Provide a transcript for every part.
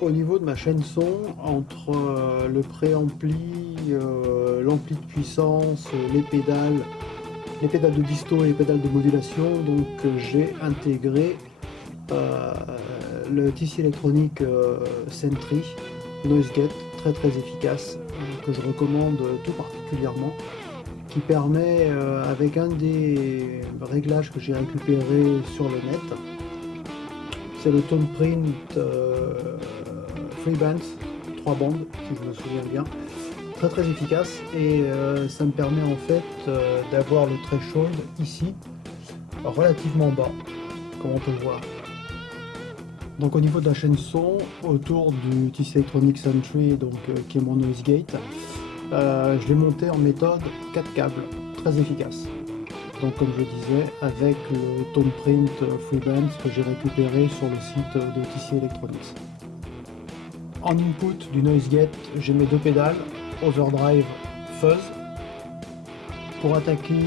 Au niveau de ma chaîne son, entre le préampli, l'ampli de puissance, les pédales de disto et les pédales de modulation, donc j'ai intégré le TC Electronics Sentry Noise Gate, très efficace, que je recommande tout particulièrement, qui permet, avec un des réglages que j'ai récupéré sur le net, c'est le Tone Print Free Bands, 3 bandes si je me souviens bien, très efficace, et ça me permet en fait d'avoir le threshold ici relativement bas, comme on peut le voir. Donc au niveau de la chaîne son, autour du TC Electronics Sentry, donc qui est mon noise gate, je l'ai monté en méthode 4 câbles, très efficace. Donc comme je disais, avec le Tone Print Freebands que j'ai récupéré sur le site de TC Electronics. En input du noise gate, j'ai mes deux pédales, overdrive, fuzz. Pour attaquer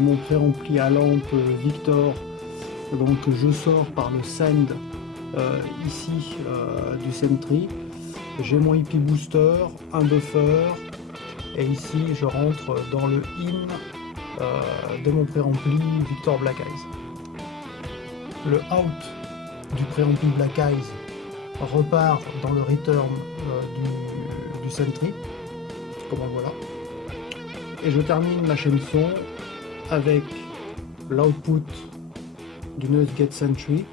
mon préampli à lampe Victor, donc je sors par le send ici du Sentry. J'ai mon IP booster, un buffer, et ici je rentre dans le in de mon préampli Victor Black Eyes. Le out du préampli Black Eyes repart dans le return du Sentry, comme on voit là. Et je termine ma chaîne son avec l'output du Noise Gate Sentry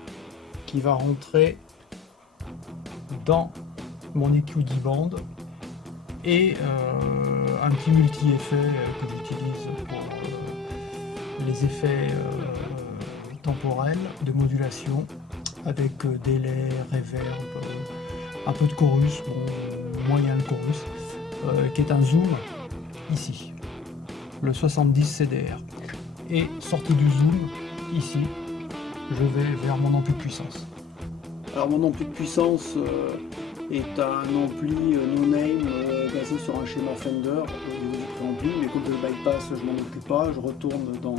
qui va rentrer dans mon EQ 10 bandes et un petit multi-effet que j'utilise pour les effets temporels de modulation avec délai, reverb, un peu de chorus, bon, moyen de chorus, qui est un zoom ici, le 70 CDR. Et sortie du zoom, ici, je vais vers mon ampli de puissance. Alors mon ampli de puissance est un ampli no-name basé sur un schéma Fender au niveau du préampli, mais comme je le bypass, je m'en occupe pas, je retourne dans...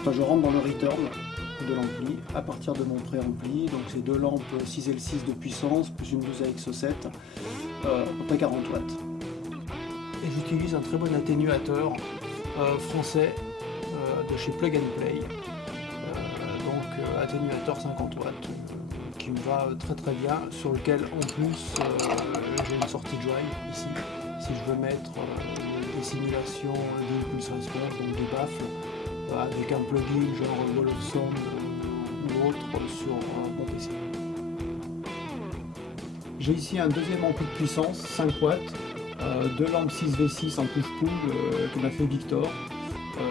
Enfin, je rentre dans le return de l'ampli à partir de mon préampli, donc c'est deux lampes 6L6 de puissance plus une 12AX7, à peu près 40 watts. Et j'utilise un très bon atténuateur français de chez Plug and Play, donc atténuateur 50 watts qui me va très bien, sur lequel en plus j'ai une sortie drive ici si je veux mettre des simulations d'impulse response, donc des baffles avec un plugin genre Wall of Sound ou autre sur mon PC. J'ai ici un deuxième ampli de puissance 5 watts, deux lampes 6V6 en push-pull que m'a fait Victor,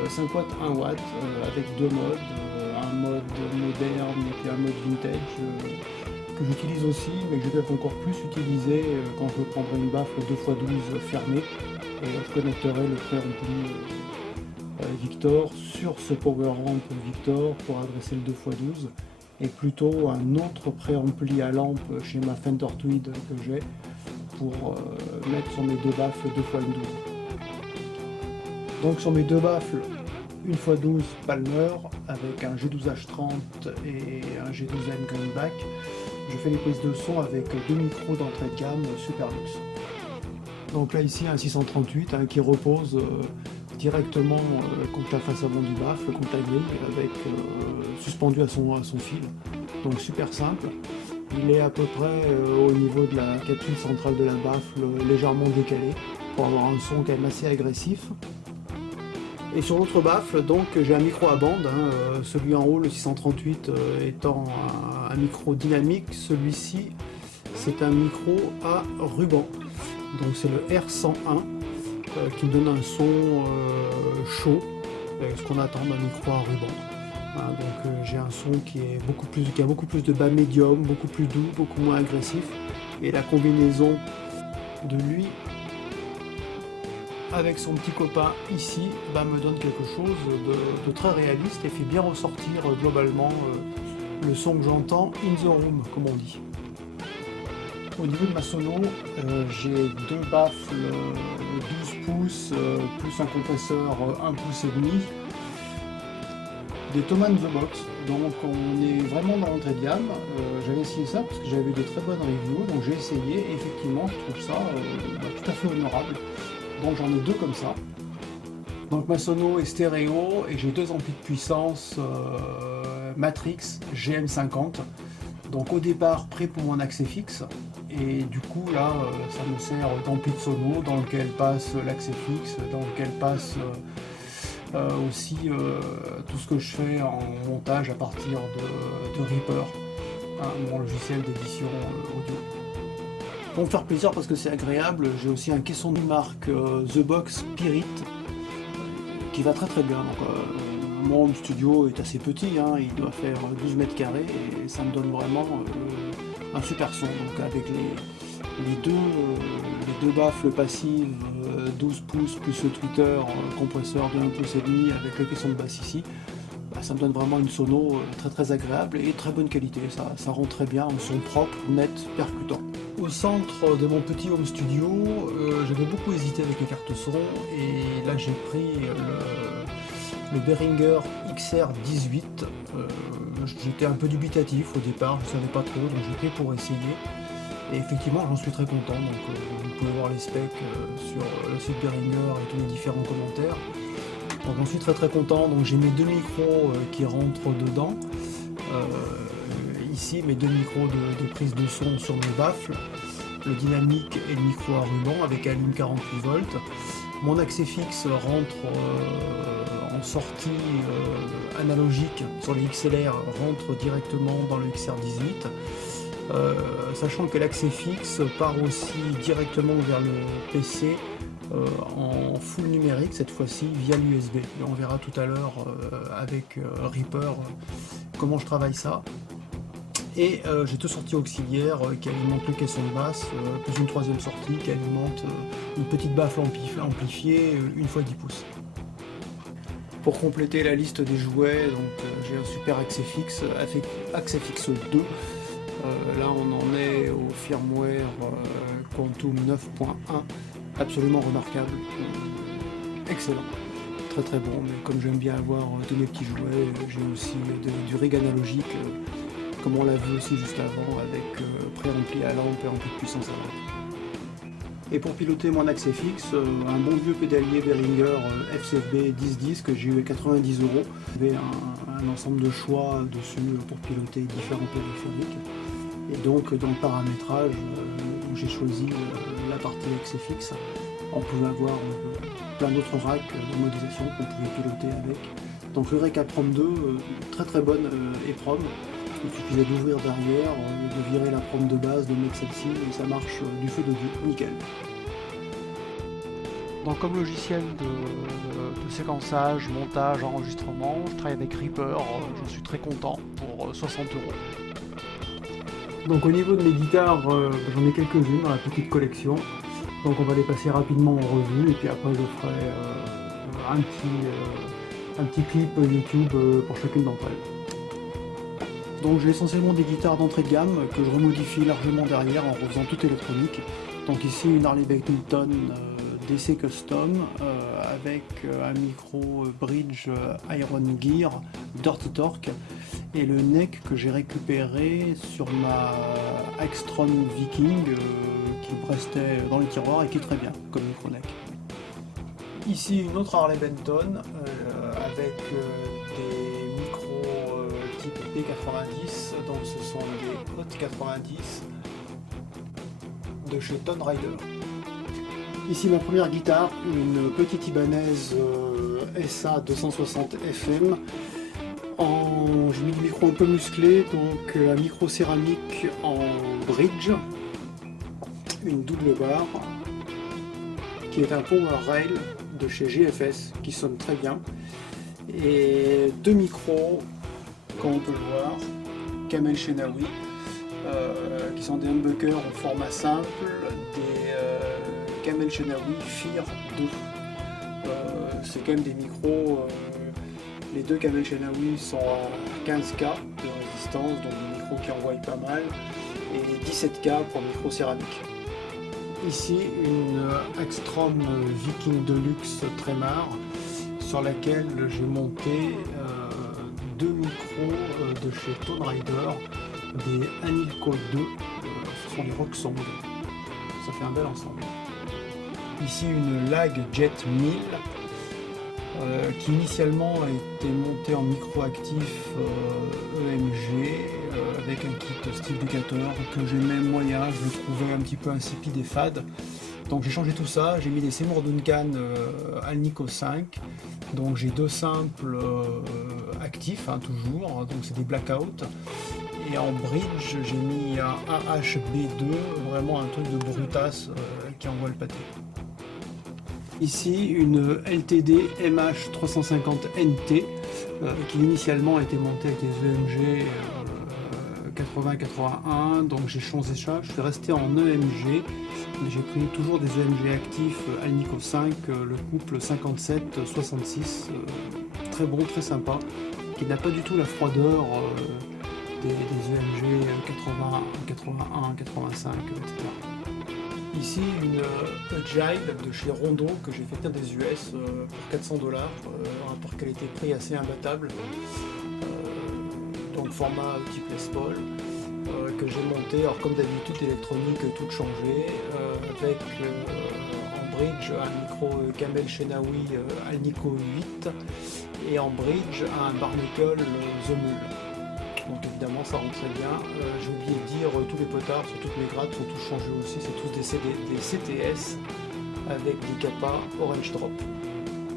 5 watts 1 watt avec deux modes, un mode moderne et puis un mode vintage que j'utilise aussi, mais que je vais encore plus utiliser quand je prendrai une baffle 2x12 fermée et je connecterai le préampli Victor sur ce power amp Victor pour adresser le 2x12 et plutôt un autre préampli à lampe chez ma Fender Tweed que j'ai pour mettre sur mes deux baffles 2x12. Donc sur mes deux baffles 1x12 Palmer avec un G12H30 et un G12M Greenback, je fais les prises de son avec deux micros d'entrée de gamme Superlux. Donc là ici un 638 qui repose directement contre la face avant du baffle, contre la grille, avec suspendu à son fil. Donc super simple. Il est à peu près au niveau de la capsule centrale de la baffle, légèrement décalé, pour avoir un son quand même assez agressif. Et sur l'autre baffle, donc j'ai un micro à bande, celui en haut, le 638, étant un micro dynamique, celui-ci c'est un micro à ruban. Donc c'est le R101 qui me donne un son chaud, ce qu'on attend d'un micro à ruban. Voilà, donc j'ai un son qui a beaucoup plus de bas médium, beaucoup plus doux, beaucoup moins agressif. Et la combinaison de lui avec son petit copain ici me donne quelque chose de très réaliste et fait bien ressortir globalement le son que j'entends in the room, comme on dit. Au niveau de ma sono, j'ai deux baffles 12 pouces plus un compresseur 1 pouce et demi des Thomann The Box. Donc on est vraiment dans l'entrée de gamme. J'avais essayé ça parce que j'avais de très bonnes reviews, donc j'ai essayé et effectivement je trouve ça tout à fait honorable. Donc j'en ai deux comme ça. Donc ma sono est stéréo et j'ai deux amplis de puissance Matrix GM50. Donc au départ prêt pour mon accès fixe. Et du coup là ça me sert d'ampli de sono dans lequel passe l'accès fixe, dans lequel passe aussi tout ce que je fais en montage à partir de Reaper, hein, mon logiciel d'édition audio. Pour me faire plaisir parce que c'est agréable, j'ai aussi un caisson de marque The Box Spirit qui va très bien. Donc, mon home studio est assez petit, hein, il doit faire 12 mètres carrés et ça me donne vraiment un super son. Donc avec les deux baffles passives 12 pouces plus le tweeter compresseur de 1,5 pouce avec le caisson de basse ici, ça me donne vraiment une sono très agréable et très bonne qualité. Ça rend très bien un son propre, net, percutant. Au centre de mon petit home studio, j'avais beaucoup hésité avec les cartes son et là j'ai pris le Behringer XR18. J'étais un peu dubitatif au départ, je ne savais pas trop, donc j'ai pris pour essayer. Et effectivement, j'en suis très content. Donc, vous pouvez voir les specs sur le site Behringer et tous les différents commentaires. Donc, j'en suis très content. Donc, j'ai mes deux micros qui rentrent dedans. Ici, mes deux micros de prise de son sur mes baffles, le dynamique et le micro à ruban avec un LUM 48 volts. Mon accès fixe rentre en sortie analogique sur les XLR, rentre directement dans le XR18. Sachant que l'accès fixe part aussi directement vers le PC en full numérique cette fois-ci via l'USB. On verra tout à l'heure avec Reaper comment je travaille ça. Et j'ai deux sorties auxiliaires qui alimentent le caisson de basse, plus une troisième sortie qui alimente une petite baffle amplifiée une fois 10 pouces. Pour compléter la liste des jouets, j'ai un super accès fixe 2. Là on en est au firmware Quantum 9.1, absolument remarquable, excellent, très bon, mais comme j'aime bien avoir tous mes petits jouets, j'ai aussi du rig analogique, comme on l'a vu aussi juste avant, avec préampli à lampe et ampli de puissance à lampe. Et pour piloter mon accès fixe, un bon vieux pédalier Behringer FCFB 1010 que j'ai eu à 90 €. J'avais un ensemble de choix dessus pour piloter différents périphériques. Et donc dans le paramétrage, j'ai choisi la partie accès fixe. On pouvait avoir plein d'autres racks de modélisation qu'on pouvait piloter avec. Donc le REC APROM 2, très bonne EPROM. Il suffisait d'ouvrir derrière, de virer la prom de base, de mettre celle-ci, et ça marche du feu de Dieu, nickel. Donc comme logiciel de séquençage, montage, enregistrement, je travaille avec Reaper, j'en suis très content pour 60 €. Donc au niveau de mes guitares, j'en ai quelques-unes dans la petite collection. Donc on va les passer rapidement en revue et puis après je ferai un petit clip YouTube pour chacune d'entre elles. Donc j'ai essentiellement des guitares d'entrée de gamme que je remodifie largement derrière en refaisant tout électronique. Donc ici une Harley Benton DC Custom avec un micro bridge Iron Gear Dirty Torque et le neck que j'ai récupéré sur ma Extron Viking qui me restait dans les tiroirs et qui est très bien comme micro neck. Ici une autre Harley Benton avec des micros type P90, donc ce sont des Hot 90 de chez Tone Rider. Ici ma première guitare, une petite Ibanez SA 260 FM. J'ai mis du micro un peu musclé, donc un micro céramique en bridge, une double barre, qui est un power rail de chez GFS, qui sonne très bien, et deux micros, comme on peut le voir, Camel Shenawi, qui sont des humbuckers en format simple, des Camel Shenawi FIR 2. C'est quand même des micros, les deux Camel Shenawi sont à 15K de résistance, donc des micros qui envoient pas mal, et 17K pour micro céramique. Ici une Extron Viking Deluxe Tremar sur laquelle j'ai monté deux micros de chez Tone Rider, des Anilco 2, ce sont des Rocksong, ça fait un bel ensemble. Ici une Lag Jet 1000 qui initialement a été montée en micro actif EMG avec un kit style Decatur que j'aimais moyen, je le trouvais un petit peu insipide et fade. Donc j'ai changé tout ça, j'ai mis des Seymour Duncan Alnico 5, donc j'ai deux simples actifs toujours, donc c'est des Blackout, et en bridge j'ai mis un AHB2, vraiment un truc de brutasse qui envoie le pâté. Ici une LTD MH350NT qui initialement a été montée avec des EMG 80-81, donc j'ai changé ça, je suis resté en EMG. J'ai pris toujours des EMG actifs Alnico 5, le couple 57-66, très bon, très sympa, qui n'a pas du tout la froideur des EMG 80, 81, 85, etc. Ici une Agile de chez Rondo que j'ai fait venir des US pour $400, rapport qualité-prix assez imbattable, donc format type Les Paul. Que j'ai monté, alors comme d'habitude électronique toute changée, avec en bridge un micro Camel Shenawi Alnico 8 et en bridge un Barnacle The Mule. Donc évidemment ça rend très bien. J'ai oublié de dire, tous les potards sur toutes mes grattes sont tous changés aussi, c'est tous des CTS avec des capas Orange Drop.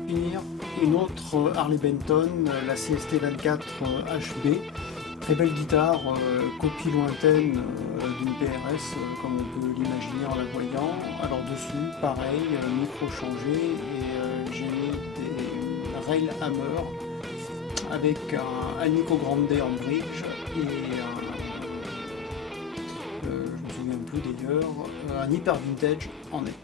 Finir, une autre Harley Benton, la CST 24 HB. Très belle guitare, copie lointaine d'une PRS, comme on peut l'imaginer en la voyant. Alors dessus, pareil, micro changé, et j'ai mis des Rail Hammer avec un Alnico Grande en bridge et je me souviens plus d'ailleurs, un Hyper Vintage en neck.